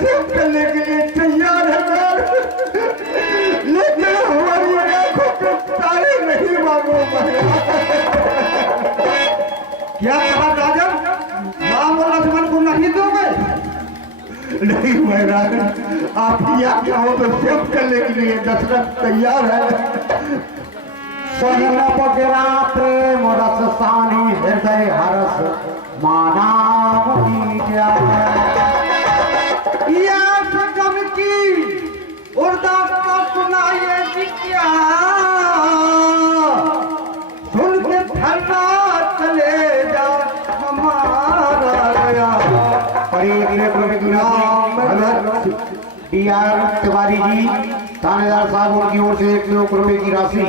सब करने के लिए तैयार है लेकिन हमारी आंखों के तारे नहीं मांगूंगा। क्या कहा राजन? राम और लक्ष्मण को नहीं दोगे? नहीं महाराज, आप क्या हो तो सब करने के लिए दशरथ तैयार है। सोहिल बजरा प्रेम रस सानी हृदय हरस माना मुनि गम की उर्दास को सुनाइए जी क्या, सुन के ठंडा चले जा हमारा गया। DR तिवारी जी थानेदार साहब उनकी ओर से 1 लाख रुपए की राशि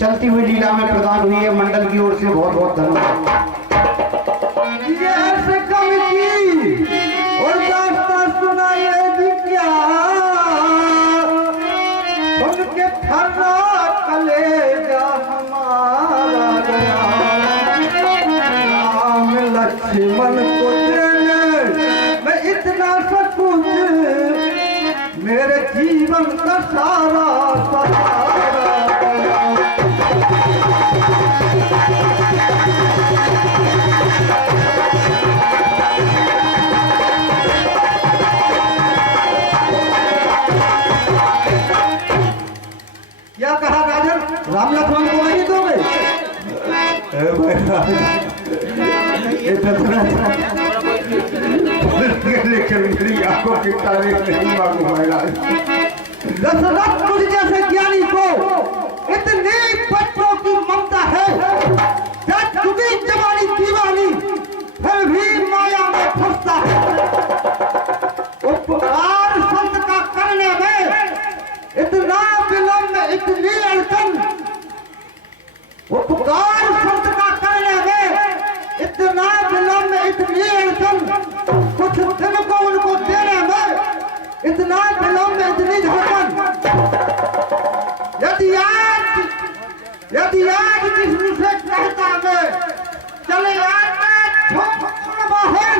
चलती हुई लीला में प्रदान हुई है। मंडल की ओर से बहुत बहुत धन्यवाद। सुनाइए जी क्या, उनके ठर्रा कलेजा हमारा गया। राम लक्ष्मण को देने मैं इतना सब कुछ, मेरे जीवन का सारा सहारा गया। क्या कहा राजन? राम लक्ष्मण को नहीं दोगे? लेकिन मेरी आंखों की तारीफ नहीं मांगू महाराज। दशरथ तुझ जैसे ज्ञानी को इतनी बच्चों की ममता है, जब चुकी जवानी दीवानी फिर भी माया में फंसता है। उपकार संत का करने में इतना विलंब, इतनी अड़चन। उपकार संत का करने में इतना विलंब, इतनी अड़चन। कुछ दिन को उनको देने में इतना विलंब, इतनी धड़कन। यदि आज किसी से कहता मैं चले आते बाहर,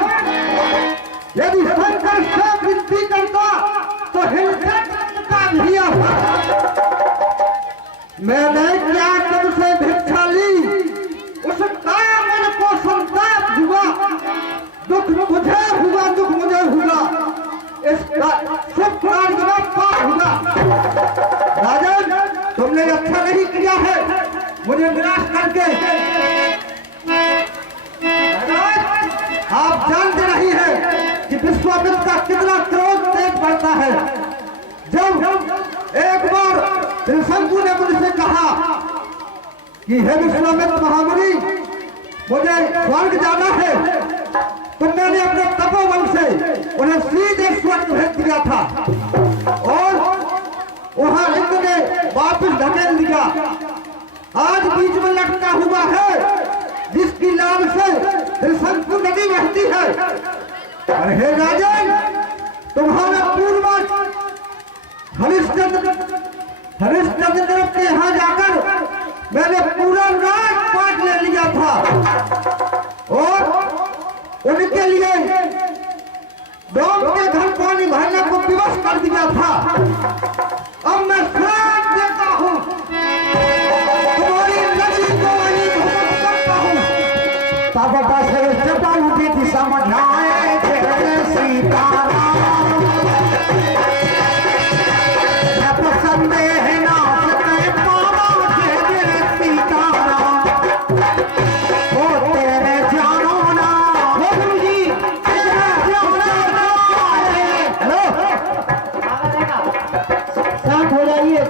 यदि शंकर से विनती करता तो हिलकर का धिया। मैंने क्या तुमसे भिक्षा ली, उसका मन को संताप हुआ। दुख मुझे हुआ, दुख मुझे हुआ, इसका सब कार्य में पाप हुआ। राजन, तुमने अच्छा नहीं किया है मुझे निराश करके। आप जानते नहीं है कि विश्वामित्र का कितना क्रोध तेज बढ़ता है। जब एक बार त्रिशंकु ने मुझसे कहा कि हे विश्वामित्र महामुनि, मुझे स्वर्ग जाना है, तो मैंने अपने तपोबल से उन्हें सीधे स्वर्ग भेज दिया था और वहां इंद्र ने वापस धकेल दिया। आज बीच में लटका हुआ है जिसकी लाभ से त्रिशंकु नदी बहती है। अरे हे राजन, तुम्हारा पूर्वज हरिश्चंद्र के यहाँ जाकर मैंने पूरा राजपाट ले लिया था और उनके लिए डोम के घर पानी भरने को विवश कर दिया था। अब मैं श्राप देता हूँ, तुम्हारी नदी को वही भस्म करता हूँ। तब बस जटायु की दिशा में ध्याए जय सीताराम। जब संदेह नाथ ते पावा जय जय सीताराम। ओ तेरे जानो ना हो गुरु जी, तेरे जानो ना। हेलो, शांत हो जाइए।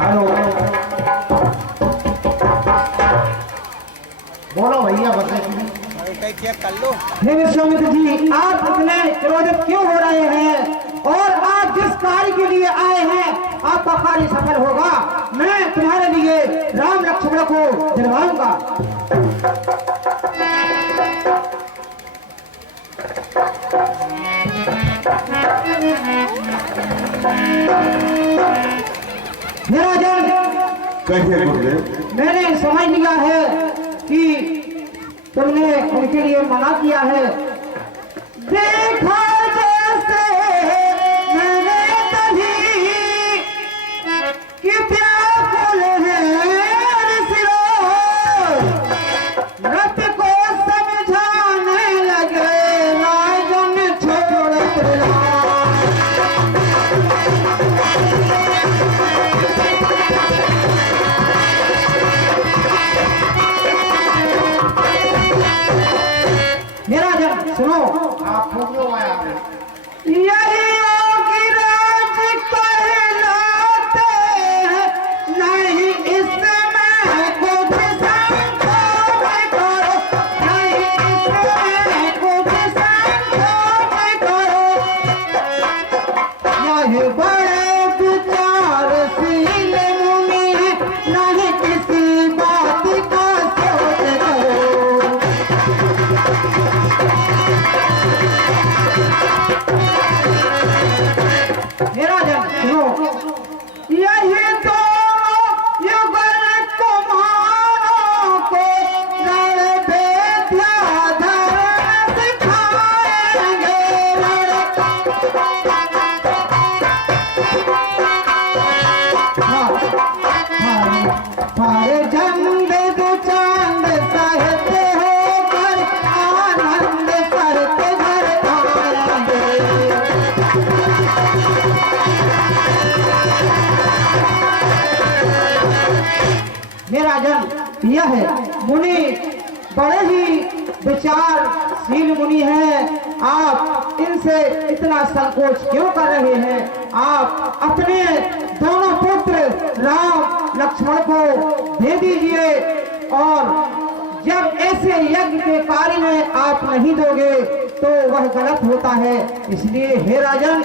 हेलो, बोलो भैया, बताइए। कर लो। हे विश्वामित्र जी, आप इतने क्रोधित क्यों हो रहे हैं? और आप जिस कार्य के लिए आए हैं आपका कार्य सफल होगा। मैं तुम्हारे लिए राम लक्ष्मण को दिलवाऊंगा। राजन, कहिए गुरुदेव। मैंने समझ लिया है कि तुमने उनके लिए मना किया है। देखा जैसे मैंने तभी कि व्याकुल है रत को समझाने लगे राजन छोड़ मेरा जब सुनो आप फोटो आया है यही योगी राज कहलाते हैं, नहीं इसमें कुछ संकोच करो, नहीं इसमें कुछ संकोच करो। यही बड़े विचारशील मुनि हैं, नहीं किसी बात का सोच करो। मेरा जन सुनो यही दोनों युगल कुम्हारों को रण विद्याधर सिखाएंगे। हमारे जंग चांद सहते होकर आनंद करते घर आएंगे। मेरा जन यह है मुनि बड़े ही विचारशील मुनि हैं, आप इनसे इतना संकोच क्यों कर रहे हैं? आप अपने दोनों पुत्र राम लक्ष्मण को दे दीजिए, और जब ऐसे यज्ञ के कार्य में आप नहीं दोगे तो वह गलत होता है। इसलिए हे राजन,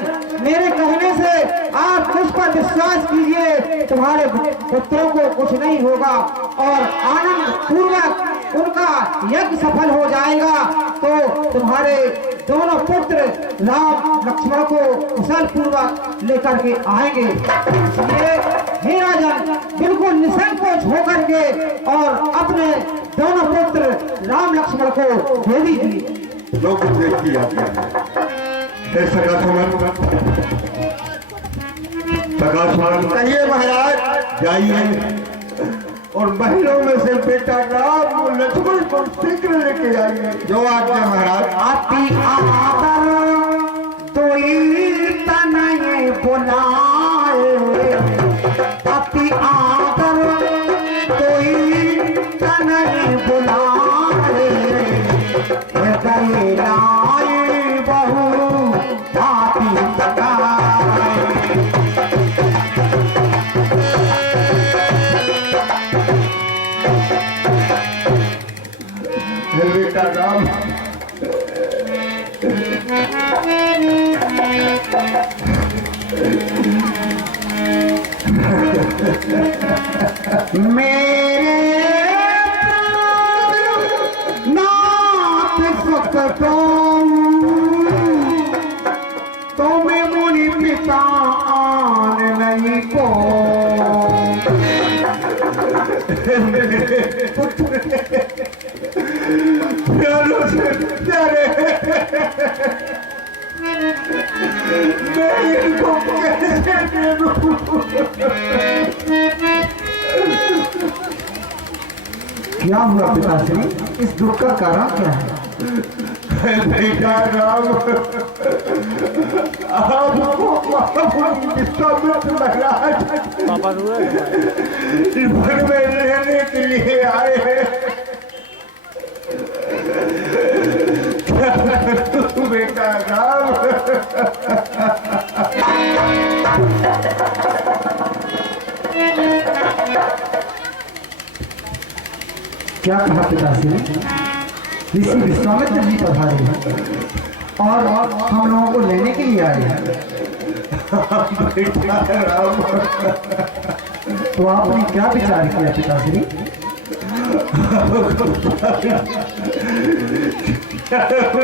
मेरे कहने से आप मुझ पर विश्वास कीजिए, तुम्हारे पुत्रों को कुछ नहीं होगा और आनंद पूर्वक उनका यज्ञ सफल हो जाएगा। तो तुम्हारे दोनों पुत्र राम लक्ष्मण को कुशल पूर्वक लेकर के आएंगे। इसलिए हे राजन, बिल्कुल निसंकोच होकर के और अपने दोनों पुत्र राम लक्ष्मण को दे दीजिए। लोग देखी जाते हैं सकाशमान कहिए महाराज जाइए और महिलाओं में से बेटा राम और लक्ष्मण को शीघ्र लेके आइए। जो आज्ञा महाराज। अति आदर तोई तनये बुलाए, अति आदर तोई तनये बुलाए, हृदय लाए बहु भांति सगाए। बेटा राम मेरे नाथ सकतो तो मैं मुनि पिता आन नहीं को। प्यारों से प्यारे मैं इनको कैसे दे दूं? क्या हुआ पिताश्री, इस दुख का कारण क्या है? बेटा राम आपको विश्वामित्र महाराज वन में रहने के लिए आए हैं। बेटा राम क्या कहा पिताश्री? ऋषि विश्वामित्र जी पधारे हैं और हम लोगों को लेने के लिए आए हैं। बेटा राम तो आपने क्या विचार किया पिताश्री?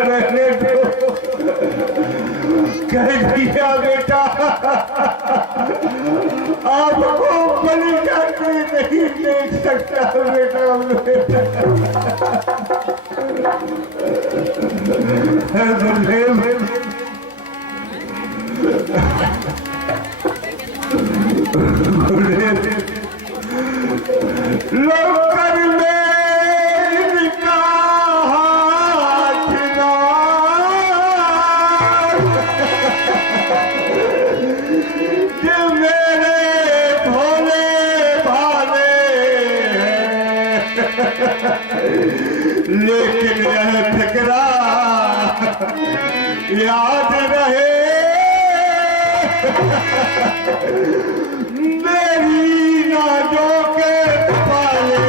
रहने दो, कह दिया बेटा आपको बलि करके नहीं देख सकता बेटा। लोकर में हाथ ना कि मेरे भोले भाले लेकिन यह फिक्रा याद रहे मेरी नाजों के पाले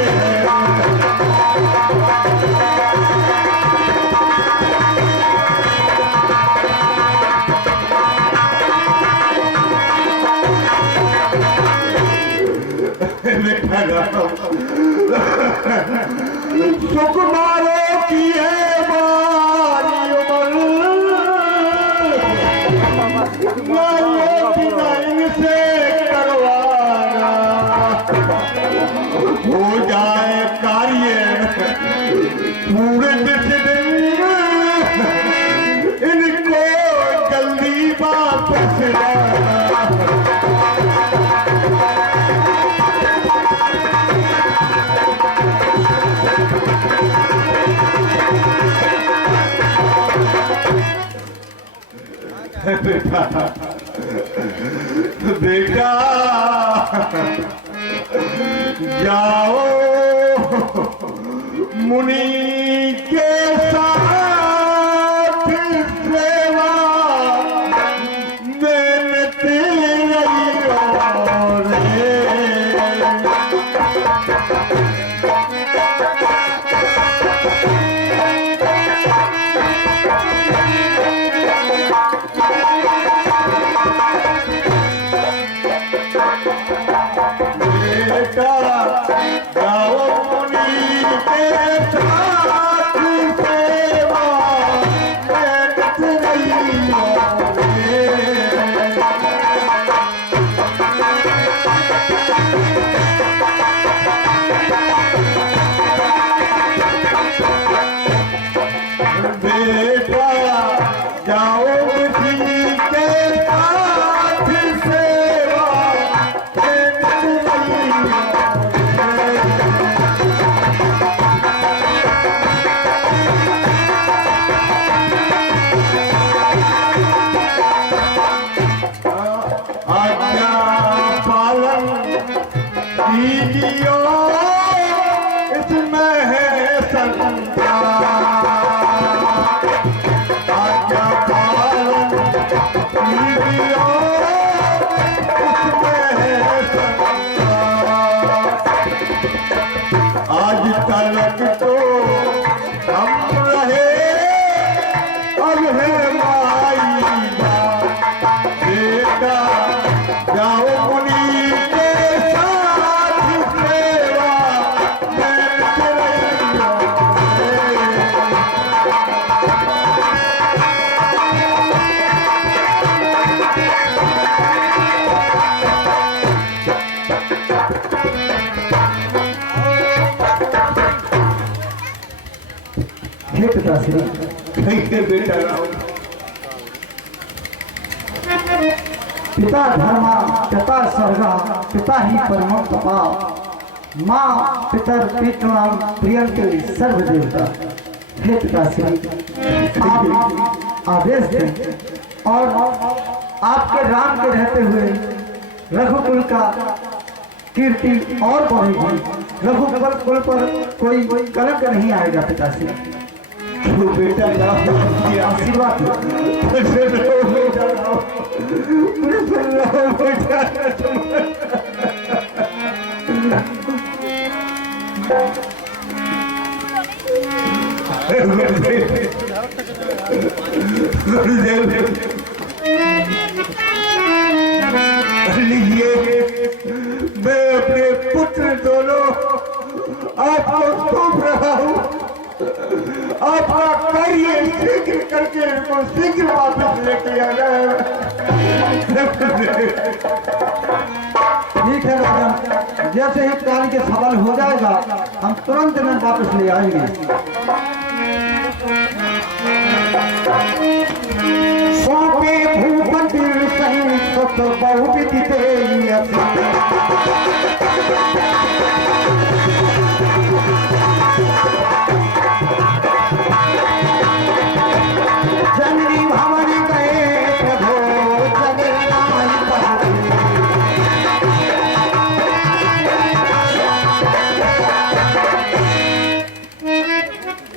सुकुमारों की है बारी उम्र से करवाना हो जाए कार्य पूरे दिन इनको जल्दी वापस लाना बेटा जाओ मुनि के साथ सेवा मैंने तेरी और जाओ मुनि के साथ सेवा बेटा जाओ मुनि के साथ सेवा आज्ञा पालन कीजियो इसमें है संस्कार आज्ञा पालन कीजियो इसमें है संस्कार आज तलक तो हम रहे अब है माई बेटा जाओ मुनि के साथ सेवा मैं हे पिताश्री बेटा पिता धर्मा पिता स्वर्गा पिता ही परमं तपा माँ पितर पितृणाम प्रियंते सर्वदेवता। हे पिताश्री आप आदेश दें और आपके राम के रहते हुए रघुकुल का कीर्ति और बढ़ेगी, रघुकुल कुल पर कोई कलंक नहीं आएगा पिताश्री। बेटा आशीर्वाद लीजिए मैं अपने पुत्र दोनों आपको सौंप रहा हूँ आपका कार्य शीघ्र करके इनको शीघ्र वापस लेके आना है। ठीक है राजा, जैसे ही कार्य के सफल हो जाएगा हम तुरंत में वापस ले आएंगे। सौंपे भूपति सही सुत बहुविधि देयसि